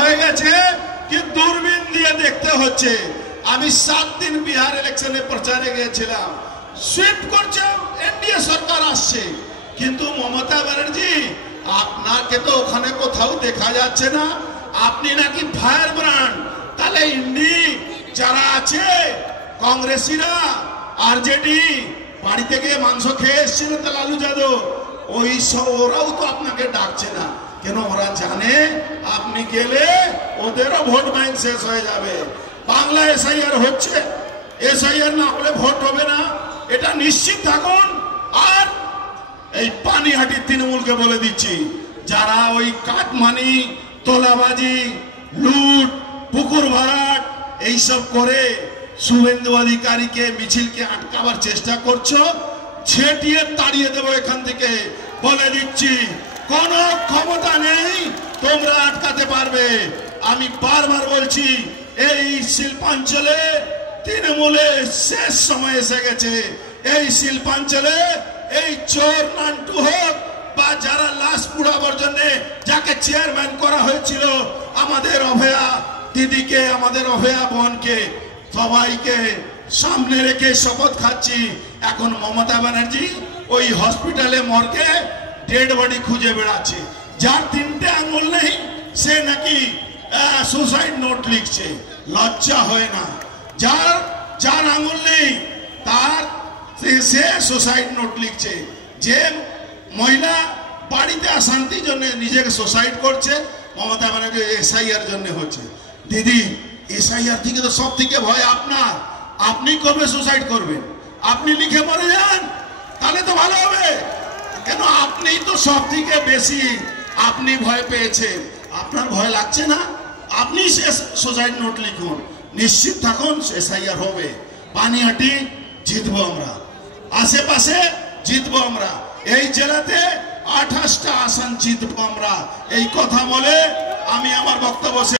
হয়ে গেছে কি দূরবীন দিয়ে দেখতে হচ্ছে। আমি 7 দিন বিহার ইলেকশনে প্রচারে গিয়েছিলাম, সুইফট করছে এনডিএ সরকার আসছে, কিন্তু মমতা ব্যানার্জি আপনাকে তো ওখানে কোথাও দেখা যাচ্ছে না। আপনি নাকি ফায়ার ব্র্যান্ড। তাহলে ইন্ডি যারা আছে কংগ্রেসীরা আরজেডি বাড়িতে গিয়ে মাংস খেয়ে এসেছিল তো লালু যাদব, ওই সব ওরাও তো আপনাকে ডাকছে না কেন? ওরা জানে আপনি গেলে ওদেরও ভোট ব্যাংক শেষ হয়ে যাবে। বাংলা এসআইআর হচ্ছে, এসআইআর না হলে ভোট হবে না, এটা নিশ্চিত থাকুন। আর এই পানিহাটি তৃণমূলকে বলে দিচ্ছি, যারা ওই কাটমানি, তোলাবাজি, লুট, পুকুর ভরাট এইসব করে শুভেন্দু অধিকারীকে মিছিলকে আটকাবার চেষ্টা করছো, ছেটিয়ে তাড়িয়ে দেবো এখান থেকে। বলে দিচ্ছি কোনো ক্ষমতা নেই তোমরা আটকাতে পারবে। আমি বারবার বলছি এই শিল্পাঞ্চলে তৃণমূলের শেষ সময় এসে গেছে। এই শিল্পাঞ্চলে এই চোর নান্টু হোক বা যারা লাশ পুড়াবার জন্য যাকে চেয়ারম্যান করা হয়েছিল, আমাদের অভয়া দিদিকে, আমাদের অভয়া বোনকে, সবাইকে সামনে রেখে শপথ খাচ্ছি। এখন মমতা ব্যানার্জি ওই হসপিটালে মর্গে ডেড বডি খুঁজে বেড়াচ্ছে। যার 3টে আঙুল নেই সে নাকি সুসাইড নোট লিখছে, লজ্জা হয় না? যার আঙুল নেই তার সে সুসাইড নোট লিখছে। যে মহিলা বাড়িতে অশান্তির জন্য নিজেকে সুসাইড করছে, মমতা ব্যানার্জি এসআইআর জন্য হচ্ছে। দিদি এসআইআর থেকে তো সব থেকে ভয় আপনার। আপনি কবে সুসাইড করবেন? আপনি লিখে মরে যান, তাহলে তো ভালো হবে। কেন আপনি তো সব থেকে বেশি আপনি ভয় পেয়েছেন, আপনার ভয় লাগছে না? আপনি সুসাইড নোট লিখুন, নিশ্চিত থাকুন এসআইআর হবে। পানিহাটি জিতবো আমরা, আশেপাশে জিতবো আমরা, এই জেলাতে 28টা আসন জিতবো আমরা। এই কথা বলে আমি আমার বক্তব্য